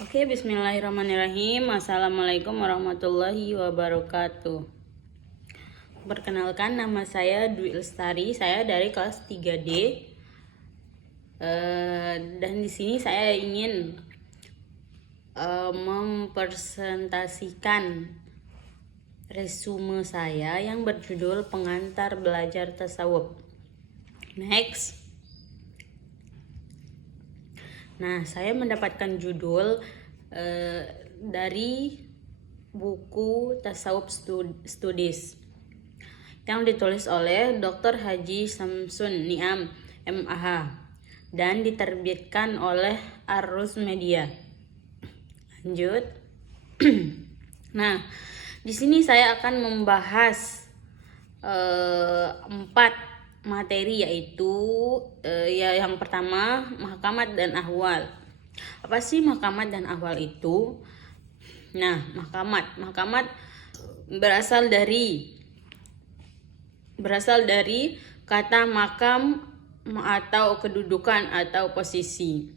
Oke, bismillahirrahmanirrahim. Assalamualaikum warahmatullahi wabarakatuh. Perkenalkan, nama saya Dwi Lestari. Saya dari kelas 3D. Dan di sini saya ingin mempresentasikan resume saya yang berjudul Pengantar Belajar Tasawuf. Next. Nah, saya mendapatkan judul dari buku Tasawuf Studies yang ditulis oleh Dr. Haji Samsun Niam MAH dan diterbitkan oleh Arus Media. Lanjut. Nah, di sini saya akan membahas 4 materi, yaitu yang pertama mahkamat dan ahwal. Apa sih mahkamat dan ahwal itu? Nah, mahkamat berasal dari kata makam atau kedudukan atau posisi.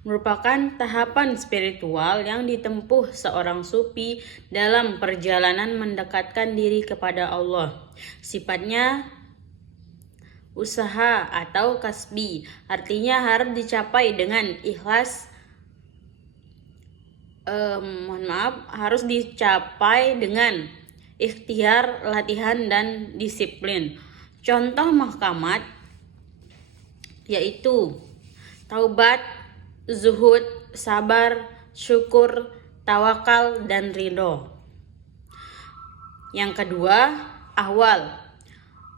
Merupakan tahapan spiritual yang ditempuh seorang sufi dalam perjalanan mendekatkan diri kepada Allah. Sifatnya usaha atau kasbi, artinya harus dicapai dengan ikhlas. Harus dicapai dengan ikhtiar, latihan, dan disiplin. Contoh mahkamat yaitu taubat, zuhud, sabar, syukur, tawakal, dan ridho. Yang kedua, ahwal.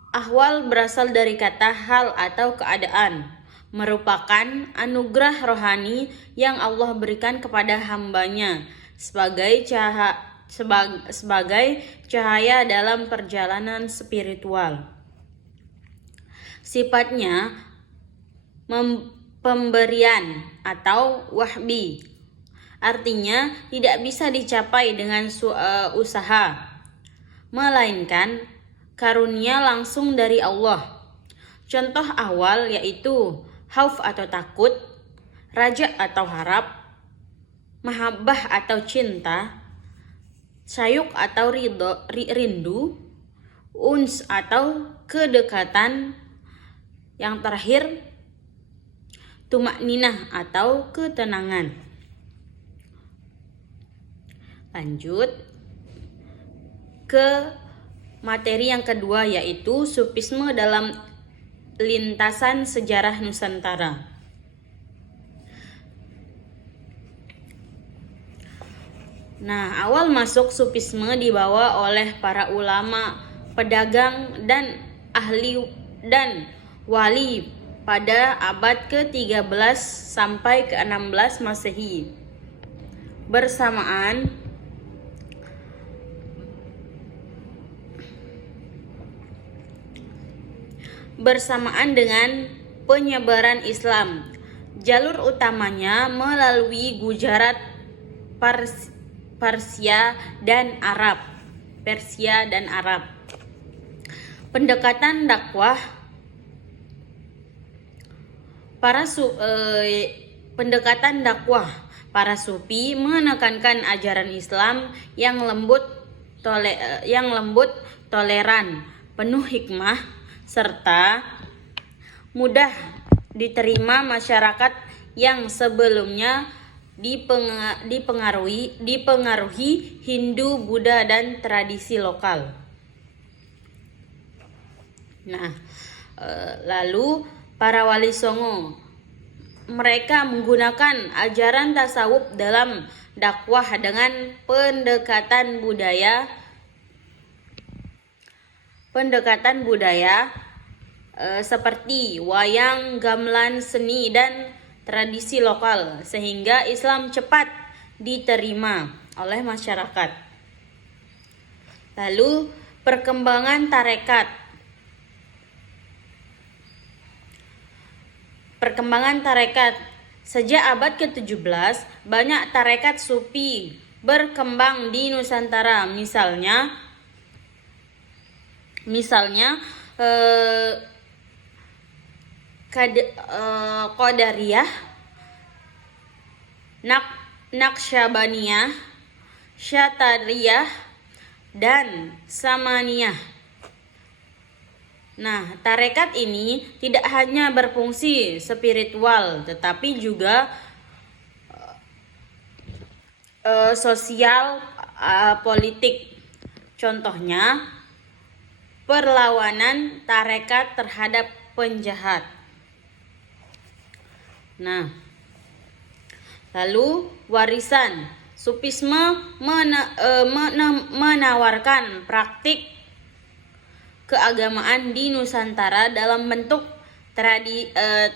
Ahwal berasal dari kata hal atau keadaan, merupakan anugerah rohani yang Allah berikan kepada hambanya sebagai cahaya dalam perjalanan spiritual. Sifatnya pemberian atau wahbi, artinya tidak bisa dicapai dengan usaha, melainkan karunia langsung dari Allah. Contoh awal yaitu khauf atau takut, raja atau harap, mahabbah atau cinta, syayuk atau rindu, uns atau kedekatan, yang terakhir tumakninah atau ketenangan. Lanjut ke materi yang kedua, yaitu sufisme dalam lintasan sejarah Nusantara. Nah, awal masuk sufisme dibawa oleh para ulama, pedagang, dan ahli dan wali pada abad ke-13 sampai ke-16 Masehi. Bersamaan dengan penyebaran Islam, jalur utamanya melalui Gujarat, Persia dan Arab. Pendekatan dakwah para sufi menekankan ajaran Islam yang lembut, toleran, penuh hikmah, serta mudah diterima masyarakat yang sebelumnya dipengaruhi Hindu, Buddha, dan tradisi lokal. Nah, lalu para wali songo, mereka menggunakan ajaran tasawuf dalam dakwah dengan pendekatan budaya seperti wayang, gamelan, seni, dan tradisi lokal, sehingga Islam cepat diterima oleh masyarakat. Lalu perkembangan tarekat. Sejak abad ke-17, banyak tarekat sufi berkembang di Nusantara. Misalnya Qadariyah, Naqsyabandiyah, Syatadriyah, dan Samaniyah. Nah, tarekat ini tidak hanya berfungsi spiritual, tetapi juga sosial, politik. Contohnya, perlawanan tarekat terhadap penjahat. Nah, lalu warisan. Sufisme menawarkan praktik keagamaan di Nusantara dalam bentuk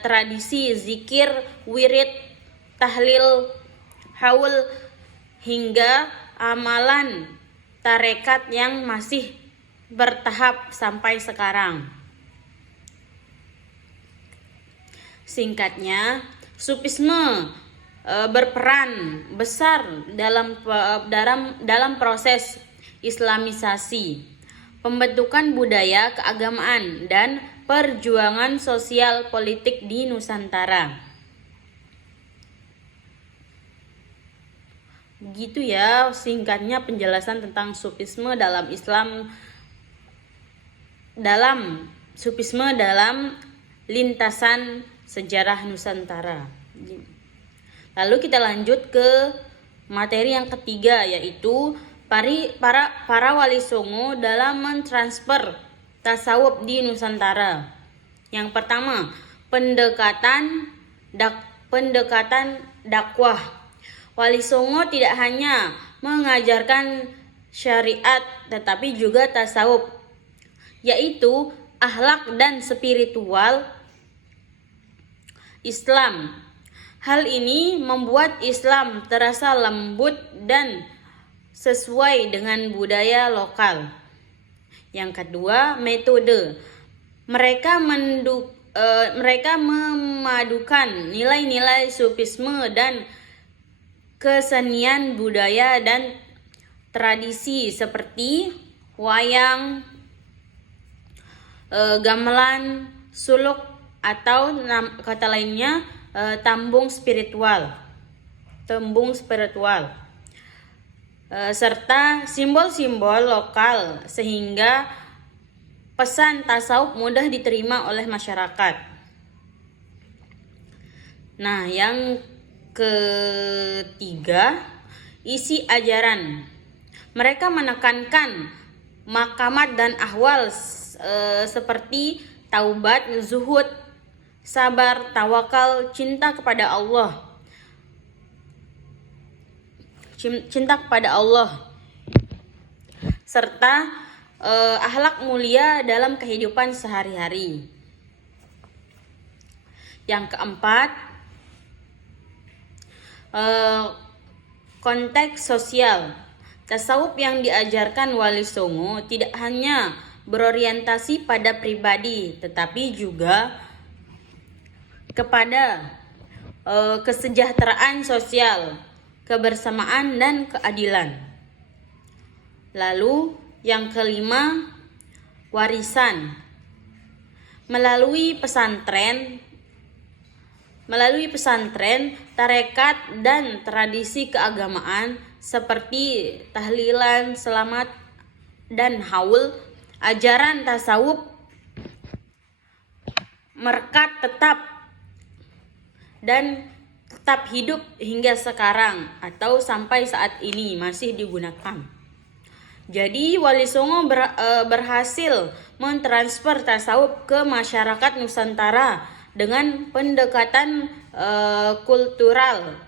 tradisi zikir, wirid, tahlil, haul, hingga amalan tarekat yang masih bertahap sampai sekarang. Singkatnya, Sufisme berperan besar dalam proses Islamisasi, pembentukan budaya keagamaan, dan perjuangan sosial politik di Nusantara. Begitu ya singkatnya penjelasan tentang Sufisme dalam Islam, dalam lintasan sejarah Nusantara. Lalu kita lanjut ke materi yang ketiga, yaitu para wali songo dalam mentransfer tasawuf di Nusantara. Yang pertama, pendekatan dakwah. Wali songo tidak hanya mengajarkan syariat tetapi juga tasawuf, yaitu akhlak dan spiritual Islam. Hal ini membuat Islam terasa lembut dan sesuai dengan budaya lokal. Yang kedua, metode. Mereka memadukan nilai-nilai Sufisme dan kesenian budaya dan tradisi seperti wayang, gamelan, suluk, atau kata lainnya tembung spiritual, serta simbol-simbol lokal sehingga pesan tasawuf mudah diterima oleh masyarakat. Nah, yang ketiga, isi ajaran. Mereka menekankan maqamat dan ahwal seperti taubat, zuhud, sabar, tawakal, cinta kepada Allah, serta akhlak mulia dalam kehidupan sehari-hari. Yang keempat, konteks sosial. Tasawuf yang diajarkan Wali Songo tidak hanya berorientasi pada pribadi, tetapi juga kepada kesejahteraan sosial, kebersamaan, dan keadilan. Lalu yang kelima, warisan. Melalui pesantren, tarekat, dan tradisi keagamaan seperti tahlilan, selamat, dan haul, ajaran tasawuf merekat tetap hidup hingga sekarang atau sampai saat ini masih digunakan. Jadi Wali Songo berhasil mentransfer tasawuf ke masyarakat Nusantara dengan pendekatan kultural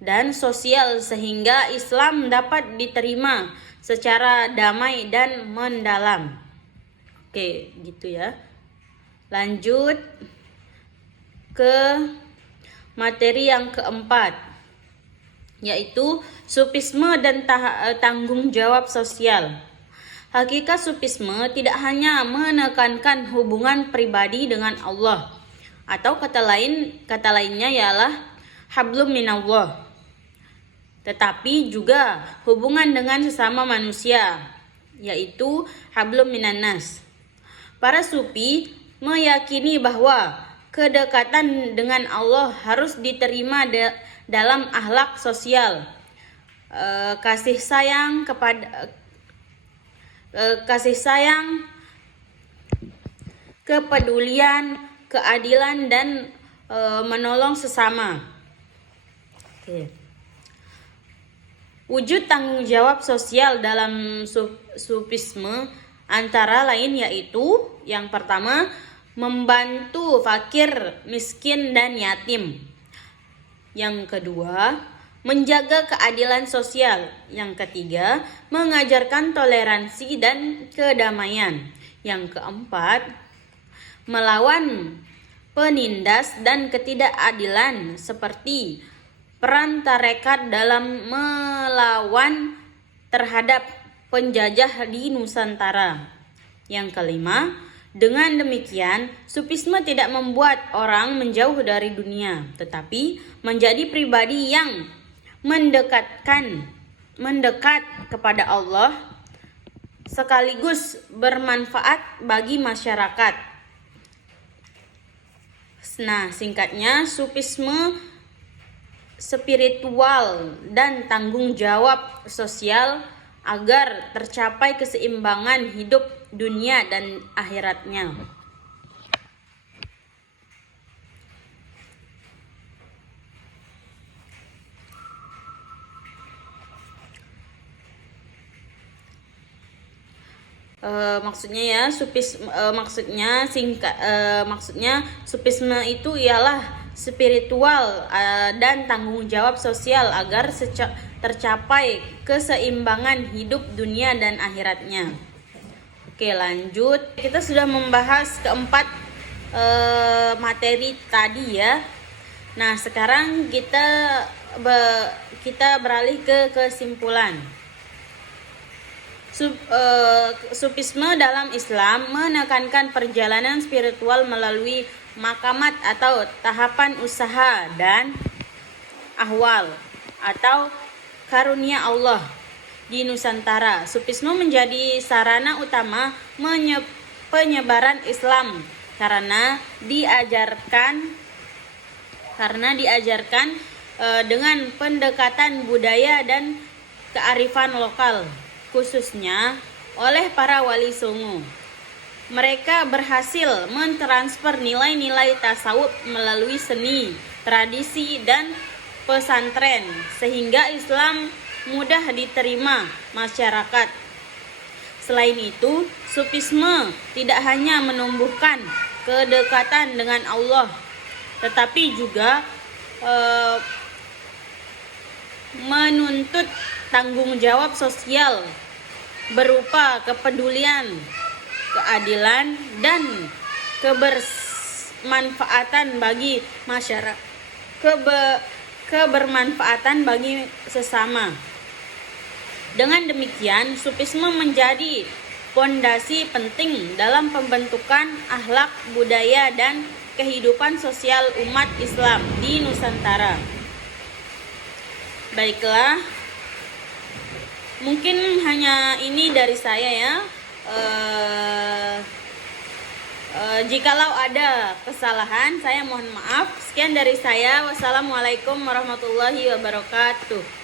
dan sosial sehingga Islam dapat diterima secara damai dan mendalam. Oke, gitu ya. Lanjut ke materi yang keempat, yaitu Sufisme dan tanggung jawab sosial. Hakikat Sufisme tidak hanya menekankan hubungan pribadi dengan Allah, atau kata lainnya ialah hablum minallah, tetapi juga hubungan dengan sesama manusia, yaitu hablum minannas. Para sufi meyakini bahwa kedekatan dengan Allah harus diterima dalam akhlak sosial, kasih sayang kepedulian, keadilan, dan menolong sesama. Oke. Wujud tanggung jawab sosial dalam sufisme antara lain yaitu yang pertama, membantu fakir, miskin, dan yatim. Yang kedua, menjaga keadilan sosial. Yang ketiga, mengajarkan toleransi dan kedamaian. Yang keempat, melawan penindas dan ketidakadilan seperti peran tarekat dalam melawan terhadap penjajah di Nusantara. Yang kelima, dengan demikian, sufisme tidak membuat orang menjauh dari dunia, tetapi menjadi pribadi yang mendekat kepada Allah sekaligus bermanfaat bagi masyarakat. Nah, singkatnya, sufisme spiritual dan tanggung jawab sosial agar tercapai keseimbangan hidup dunia dan akhiratnya. Maksudnya sufisme itu ialah spiritual dan tanggung jawab sosial agar tercapai keseimbangan hidup dunia dan akhiratnya. Oke, lanjut. Kita sudah membahas keempat materi tadi ya. Nah, sekarang kita beralih ke kesimpulan. Sufisme dalam Islam menekankan perjalanan spiritual melalui maqamat atau tahapan usaha dan ahwal atau karunia Allah di Nusantara. Sufisme menjadi sarana utama penyebaran Islam karena diajarkan dengan pendekatan budaya dan kearifan lokal, khususnya oleh para wali songo. Mereka berhasil mentransfer nilai-nilai tasawuf melalui seni, tradisi, dan pesantren sehingga Islam mudah diterima masyarakat. Selain itu, sufisme tidak hanya menumbuhkan kedekatan dengan Allah, tetapi juga menuntut tanggung jawab sosial berupa kepedulian, keadilan, dan kebermanfaatan bagi masyarakat, kebermanfaatan bagi sesama. Dengan demikian, sufisme menjadi pondasi penting dalam pembentukan akhlak, budaya, dan kehidupan sosial umat Islam di Nusantara. Baiklah, mungkin hanya ini dari saya ya. Jikalau ada kesalahan, saya mohon maaf. Sekian dari saya. Wassalamualaikum warahmatullahi wabarakatuh.